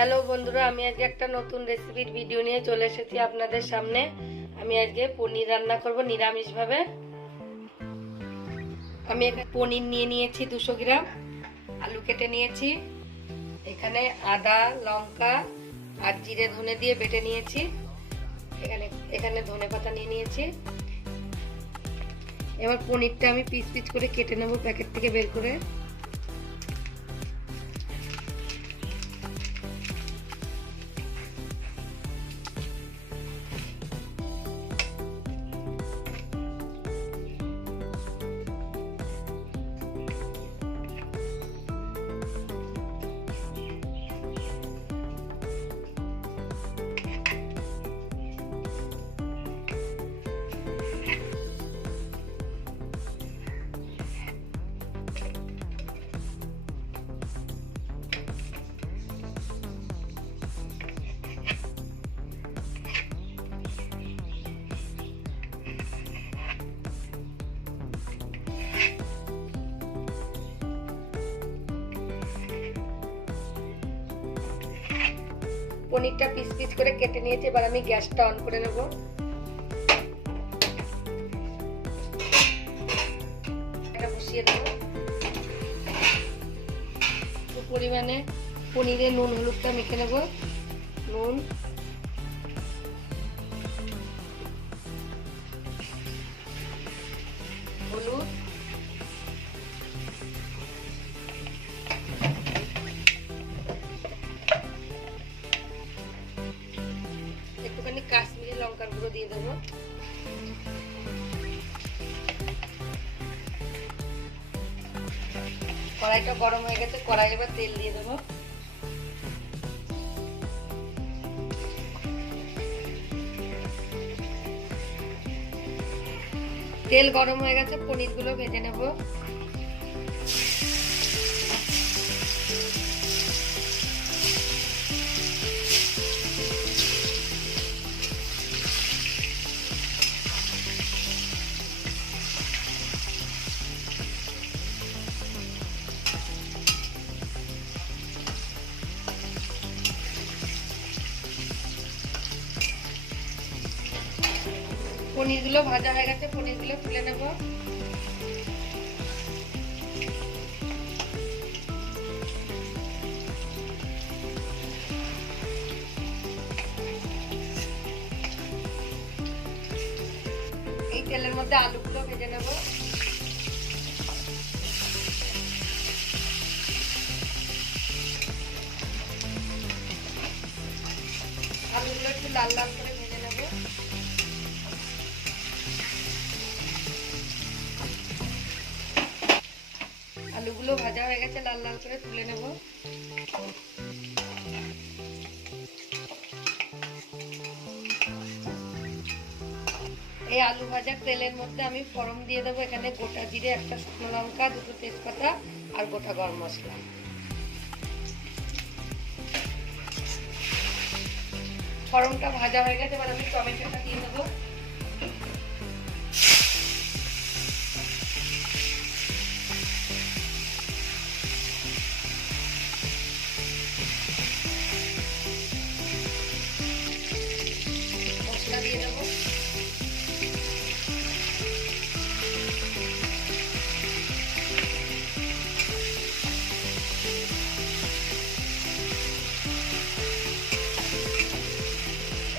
Hello বন্ধুরা, আমি আজকে একটা নতুন রেসিপির ভিডিও নিয়ে চলে এসেছি আপনাদের সামনে। আমি আজকে পনির রান্না করব নিরামিষভাবে। আমি এখানে পনির নিয়ে নিয়েছি 200 গ্রাম, আলু কেটে নিয়েছি, এখানে আদা লঙ্কা আর জিরে ধনে দিয়ে বেটে নিয়েছি, এখানে ধনে পাতা নিয়ে নিয়েছি। এবার পনিরটা আমি পিস পিস করে কেটে নেব প্যাকেট থেকে বের করে। পনিরটা পিস পিস করে কেটে নিয়েছি, এবার আমি গ্যাসটা অন করে নেব। এটা বসিয়ে দেব। পরিমাণে পনিরে নুন হলুদটা মেখে নেব। নুন, হলুদ, একটুখানি কাশ্মীরি লঙ্কার গুঁড়ো দিয়ে দেবো। কড়াইটা গরম হয়ে গেছে, কড়াই এবার তেল দিয়ে দেবো। তেল গরম হয়ে গেছে, পনিরগুলো ভেজে নেব। পনিরগুলো ভাজা হয়ে গেছে, পনিরগুলো তুলে নেব। এই তেলের মধ্যে আলুগুলো ভেজে নেব। আলুগুলো একটু লাল লাল করে ভেজে নেব। আলুগুলো ভাজা হয়ে গেছে, লাল লাল করে তুলে নেব। এই আলু ভাজার তেলের মধ্যে আমি ফোড়ন দিয়ে দেবো। এখানে গোটা জিরে, একটা শুকনো লঙ্কা, 2টো তেজপাতা আর গোটা গরম মশলা। ফোড়নটা ভাজা হয়ে গেছে, এবার আমি টমেটোটা দিয়ে দেবো। মশলা দিয়ে দেবো।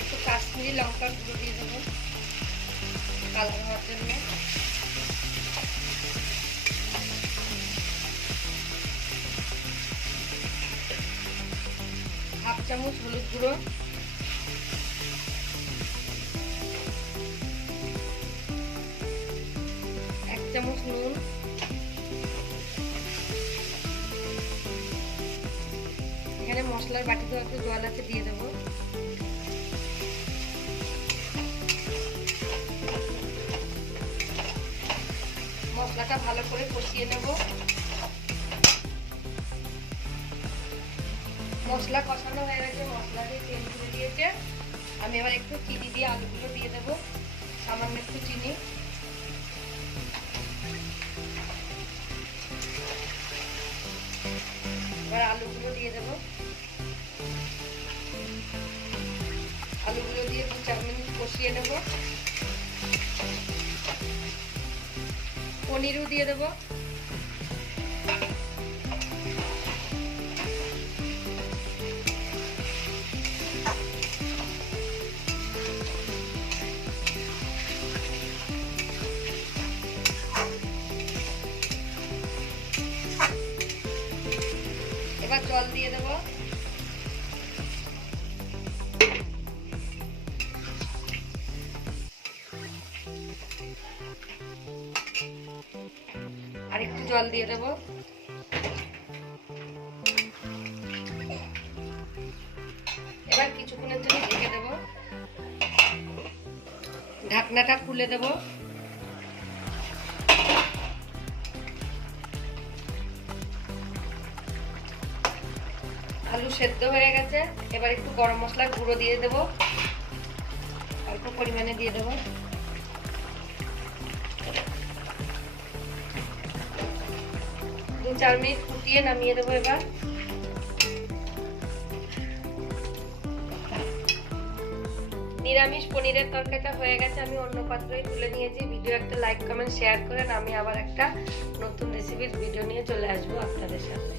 একটু কাশ্মীরি লঙ্কার গুঁড়ো দিয়ে দেবো কালার হওয়ার জন্য। হাফ চামচ হলুদ গুঁড়ো, এক চামচ নুন, এখানে মশলার বাটিতে একটু জল আছে, দিয়ে দেবো। মশলাটা ভালো করে কষিয়ে নেব। মশলা কষানো হয়ে গেছে, মশলা দিয়ে তেল তুলে দিয়েছে। আমি এবার একটু চিনি দিয়ে আলুগুলো দিয়ে দেবো, সামান্য একটু চিনি। এবার আলুগুলো দিয়ে দেবো। ফুটিয়ে নেব। পনিরও দিয়ে দেবো। এবার জল দিয়ে দেবো। আর একটু জল দিয়ে দেবো। এবার কিছুক্ষণের জন্য ঢেকে দেবো। ঢাকনাটা খুলে দেবো। আলু সেদ্ধ হয়ে গেছে। এবার একটু গরম মশলার গুঁড়ো দিয়ে দেবো, অল্প পরিমাণে দিয়ে দেবো। দু 4 মিনিট ফুটিয়ে নামিয়ে দেবো। এবার নিরামিষ পনিরের তরকারিটা হয়ে গেছে, আমি অন্য পাত্রই তুলে নিয়েছি। ভিডিও একটা লাইক কমেন্ট শেয়ার করেন। আমি আবার একটা নতুন রেসিপির ভিডিও নিয়ে চলে আসবো আপনাদের সামনে।